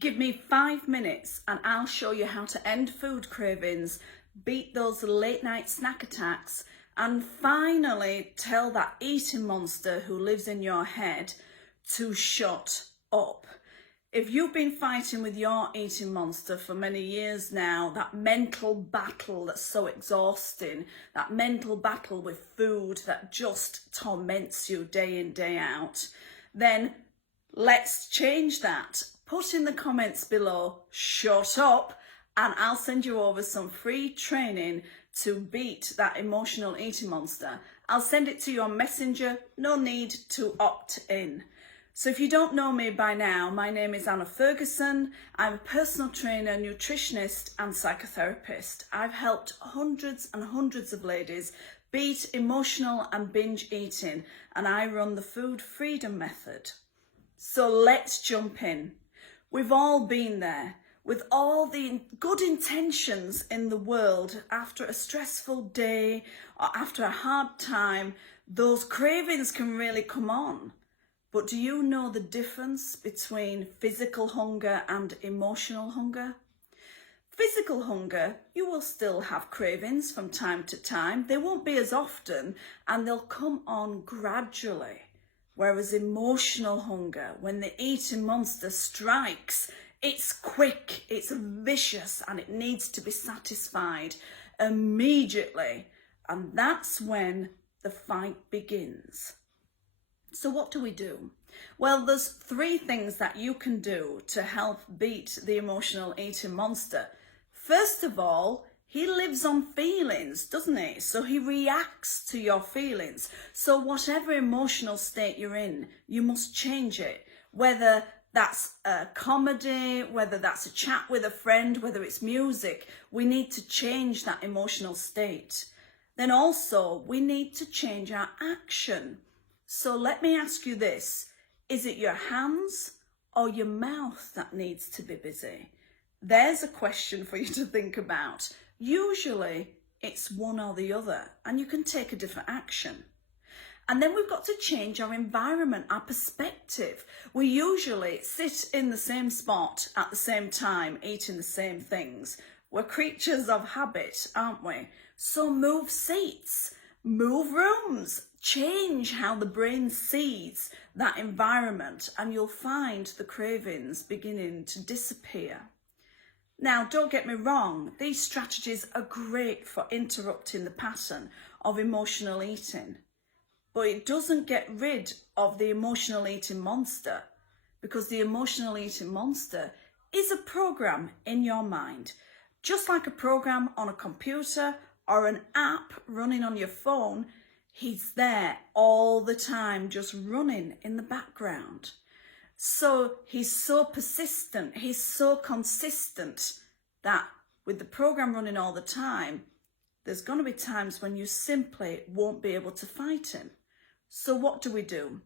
Give me 5 minutes and I'll show you how to end food cravings, beat those late night snack attacks, and finally tell that eating monster who lives in your head to shut up. If you've been fighting with your eating monster for many years now, that mental battle that's so exhausting, that mental battle with food that just torments you day in, day out, then let's change that. Put in the comments below, shut up, and I'll send you over some free training to beat that emotional eating monster. I'll send it to you on Messenger, no need to opt in. So if you don't know me by now, my name is Anna Ferguson. I'm a personal trainer, nutritionist and psychotherapist. I've helped hundreds and hundreds of ladies beat emotional and binge eating, and I run the Food Freedom Method. So let's jump in. We've all been there with all the good intentions in the world. After a stressful day or after a hard time, those cravings can really come on. But do you know the difference between physical hunger and emotional hunger? Physical hunger, you will still have cravings from time to time. They won't be as often and they'll come on gradually. Whereas emotional hunger, when the eating monster strikes, it's quick, it's vicious, and it needs to be satisfied immediately. And that's when the fight begins. So what do we do? Well, there's 3 things that you can do to help beat the emotional eating monster. First of all, he lives on feelings, doesn't he? So he reacts to your feelings. So whatever emotional state you're in, you must change it. Whether that's a comedy, whether that's a chat with a friend, whether it's music, we need to change that emotional state. Then also, we need to change our action. So let me ask you this. Is it your hands or your mouth that needs to be busy? There's a question for you to think about. Usually it's one or the other, and you can take a different action. And then we've got to change our environment, our perspective. We usually sit in the same spot at the same time, eating the same things. We're creatures of habit, aren't we? So move seats, move rooms, change how the brain sees that environment, and you'll find the cravings beginning to disappear. Now, don't get me wrong, these strategies are great for interrupting the pattern of emotional eating, but it doesn't get rid of the emotional eating monster, because the emotional eating monster is a program in your mind, just like a program on a computer or an app running on your phone. He's there all the time, just running in the background. So he's so persistent, he's so consistent that with the program running all the time, there's going to be times when you simply won't be able to fight him. So what do we do?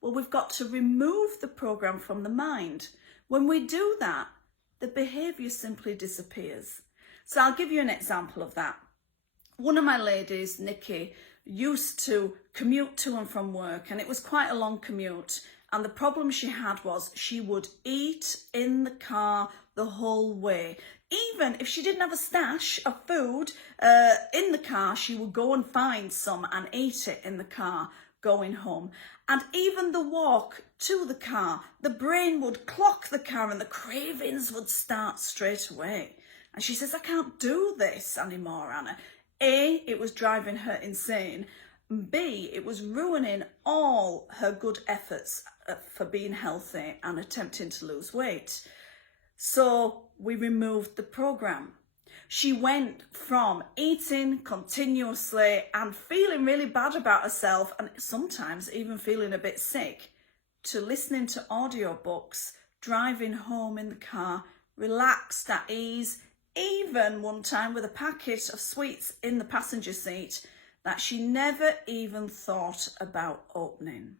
Well, we've got to remove the program from the mind. When we do that, the behaviour simply disappears. So I'll give you an example of that. One of my ladies, Nikki, used to commute to and from work, and it was quite a long commute. And the problem she had was she would eat in the car the whole way. Even if she didn't have a stash of food in the car, she would go and find some and eat it in the car going home. And even the walk to the car, the brain would clock the car and the cravings would start straight away. And she says, I can't do this anymore, Anna. A, it was driving her insane. B, it was ruining all her good efforts for being healthy and attempting to lose weight. So we removed the program. She went from eating continuously and feeling really bad about herself, and sometimes even feeling a bit sick, to listening to audiobooks, driving home in the car, relaxed, at ease, even one time with a packet of sweets in the passenger seat that she never even thought about opening.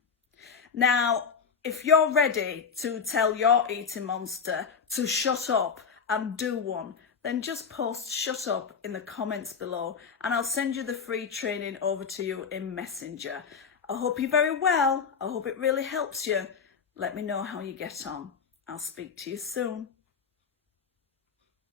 Now, if you're ready to tell your eating monster to shut up and do one, then just post shut up in the comments below and I'll send you the free training over to you in Messenger. I hope you're very well. I hope it really helps you. Let me know how you get on. I'll speak to you soon.